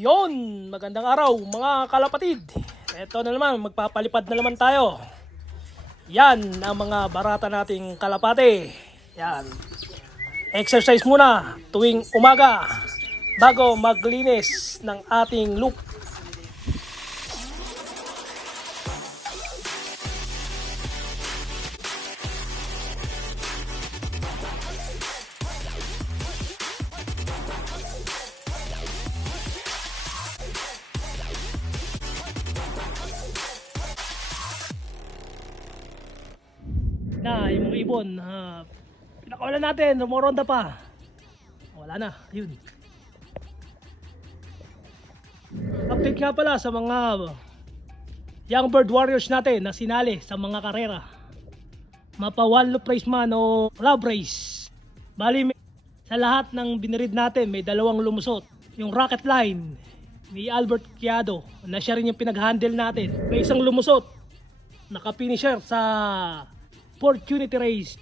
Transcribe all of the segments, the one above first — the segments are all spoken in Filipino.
Yon, magandang araw mga kalapatid. Ito na naman, magpapalipad na naman tayo. Yan ang mga barata nating kalapate. Yan. Exercise muna tuwing umaga bago maglinis ng ating loop. Na yung mga ibon, pinakawalan natin, rumoronda pa. Wala na, yun. Update nga pala sa mga young bird warriors natin na sinali sa mga karera. Mapa one loop race man o club race. Bali, sa lahat ng binirid natin, may dalawang lumusot. Yung rocket line ni Albert Quiado, na siya rin yung pinag-handle natin. May isang lumusot, naka-finisher sa Opportunity Race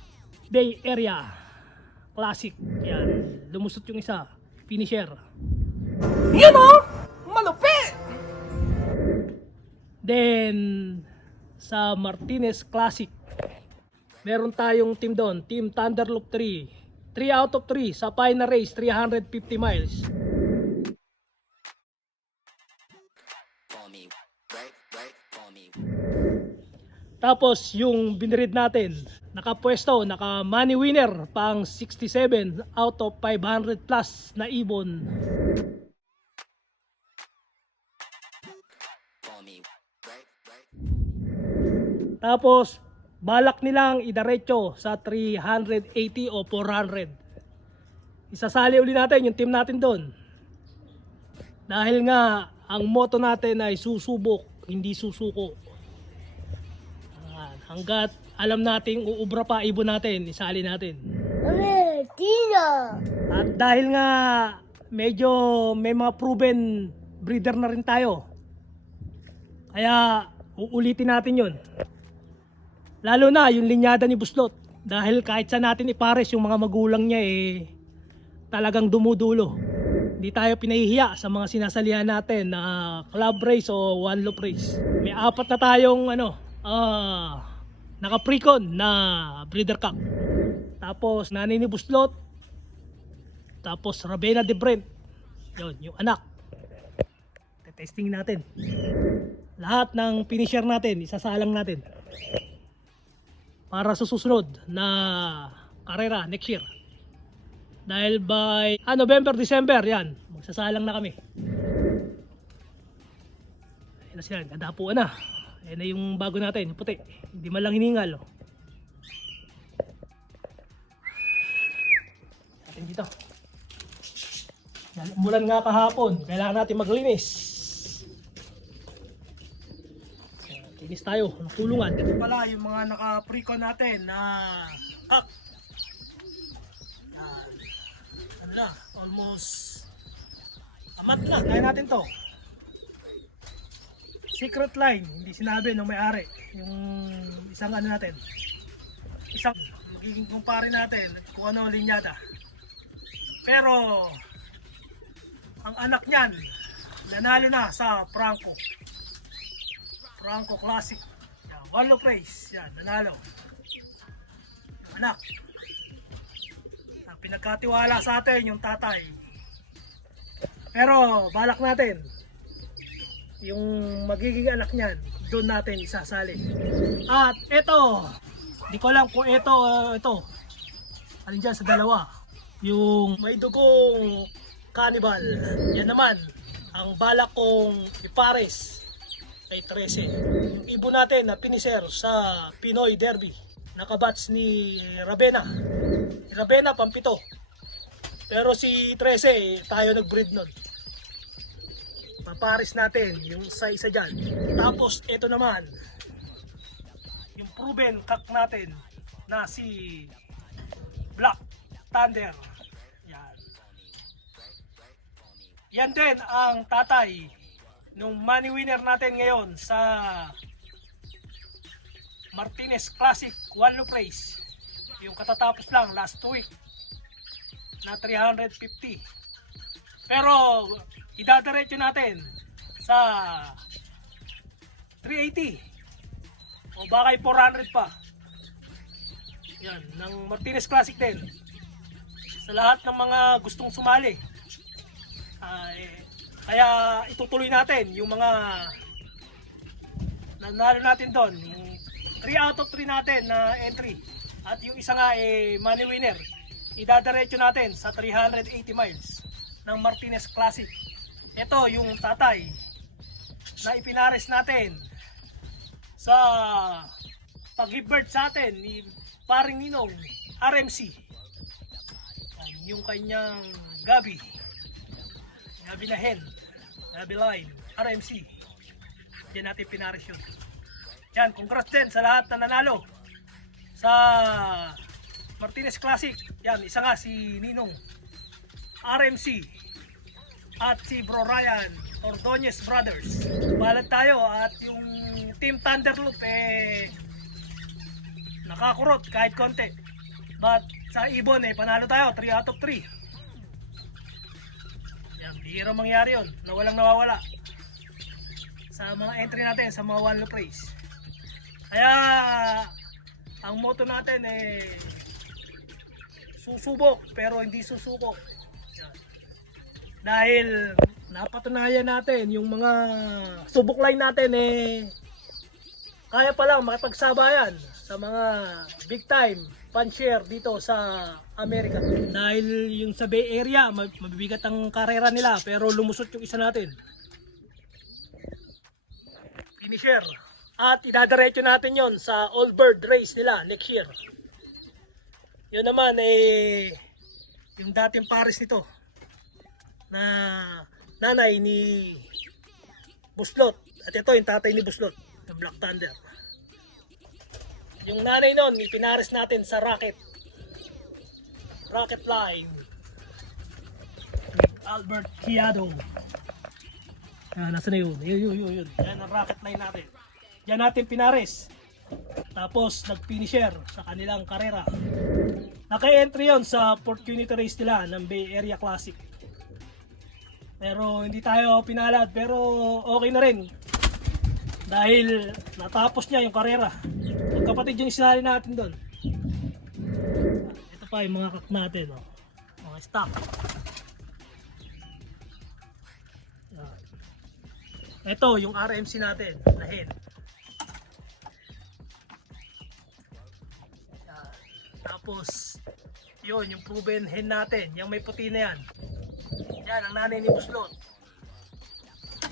Bay Area Classic. Yan, lumusot yung isa, finisher. Yan o! Malupit! Then sa Martinez Classic, meron tayong team doon, Team Thunderloop 3. 3 out of 3 sa final race, 350 miles. Tapos yung binirid natin, nakapwesto, naka money winner pang 67 out of 500 plus na ibon. Tapos balak nilang idiretso sa 380 o 400. Isasali uli natin yung team natin doon. Dahil nga ang motto natin ay susubok, hindi susuko. Hanggat alam nating uubra pa ibon natin, isali natin. At dahil nga medyo may mga proven breeder na rin tayo, kaya uulitin natin yun. Lalo na yung linyada ni Buslot. Dahil kahit sa natin ipares yung mga magulang niya talagang dumudulo. Hindi tayo pinahihiya sa mga sinasalihan natin na club race o one loop race. May apat na tayong naka-precon na breeder cock. Tapos nanay ni Buslot. Tapos Ravenna de Brent. Yun, yung anak. Testing natin. Lahat ng finisher natin, isasalang natin. Para sa susunod na karera next year. Dahil by November, December, yan. Magsasalang na kami. Ayan na sila, nadapuan na. Ayan na yung bago natin, yung puti. Hindi man lang hiningal. Atin dito. Umulan nga kahapon. Kailangan natin maglinis. Linis tayo ng tulungan. Ito pala yung mga naka-precon natin na ano na, almost amat na. Kaya natin to. Secret line, hindi sinabi ng may-ari. Yung isang ano natin. Isang magiging kumpare natin kung ano ang linyada. Pero ang anak niyan nanalo na sa Franco Classic. Yan, one loop race. Yan, nanalo. Anak. Ang pinagkatiwala sa atin yung tatay. Pero balak natin yung magiging anak niyan, doon natin isasali. At ito, di ko alam kung ito. Alin dyan sa dalawa. Yung may dugong cannibal. Yan naman, ang balak kong ipares kay 13. Yung ibon natin na finisher sa Pinoy Derby. Nakabats ni Ravenna. Ravenna, pampito. Pero si 13, tayo nag-breed nun. Papares natin yung isa dyan. Tapos ito naman, yung proven cock natin na si Black Thunder. Yan. Yan din ang tatay nung money winner natin ngayon sa Martinez Classic one loop race. Yung katatapos lang last week na 350. Pero idadiretso natin sa 380 o baka 400 pa. Yan, ng Martinez Classic din. Sa lahat ng mga gustong sumali. Kaya itutuloy natin yung mga nanalo natin doon. Yung 3 out of 3 natin na entry. At yung isa nga money winner. Idadiretso natin sa 380 miles ng Martinez Classic. Ito yung tatay na ipinares natin sa pag-give birth sa atin ni Paring Ninong RMC. Yung kanyang Gabi na hen, Gabi line, RMC. Diyan natin pinares yun. Yan, congrats din sa lahat na nanalo sa Martinez Classic. Yan, isa nga si Ninong RMC at si Bro Ryan Ordonez Brothers. Balat tayo at yung Team Thunderloop nakakurot kahit konti. But sa Ibon panalo tayo 3 out of 3. Yan, bihira mangyari yun na walang nawawala sa mga entry natin sa mga one loop race. Kaya ang motto natin susubok pero hindi susuko. Yan. Dahil napatunayan natin yung mga subok line natin kaya pa lang makipagsabayan sa mga big time puncher dito sa Amerika. Dahil yung sa Bay Area mabibigat ang karera nila pero lumusot yung isa natin. Finisher. At idadiretso natin yon sa All Bird race nila next year. Yun naman yung dating pares nito na nanay ni Buslot. At ito yung tatay ni Buslot, yung Black Thunder. Yung nanay nun, ipinares natin sa Rocket Line. Albert Quiado. Nasa na yun? Yun. Yan ang Rocket Line natin. Yan natin pinares. Tapos nag-finisher sa kanilang karera. Naka-entry yon sa opportunity race nila ng Bay Area Classic. Pero hindi tayo pinalad. Pero okay na rin. Dahil natapos niya yung karera. Magkapatid yung isinali natin doon. Ito pa yung mga kak natin. Mga stock. Ito yung RMC natin na hen. Tapos yun yung proven hen natin. Yung may puti na yan. Yan ang nanay ni Buslot.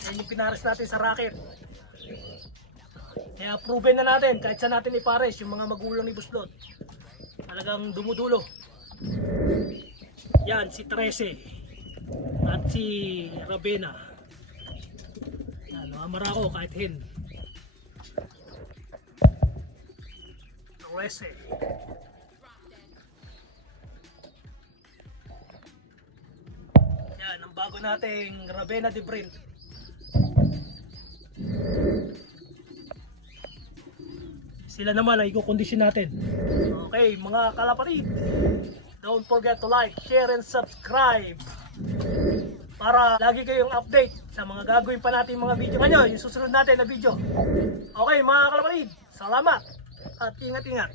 Yan yung pinares natin sa Rocket. Kaya proven na natin kahit saan natin ipares yung mga magulang ni Buslot. Talagang dumudulo. Yan si 13 at si Ravenna. Yan, namamara ko kahit hen. 13. Yan ang bago nating Ravenna de Brent. Sila naman ay kukondisyon natin. Okay, mga kalapatid, don't forget to like, share, and subscribe para lagi kayong update sa mga gagawin pa natin mga video ngayon, yung susunod natin na video. Okay, mga kalapatid, salamat at ingat-ingat.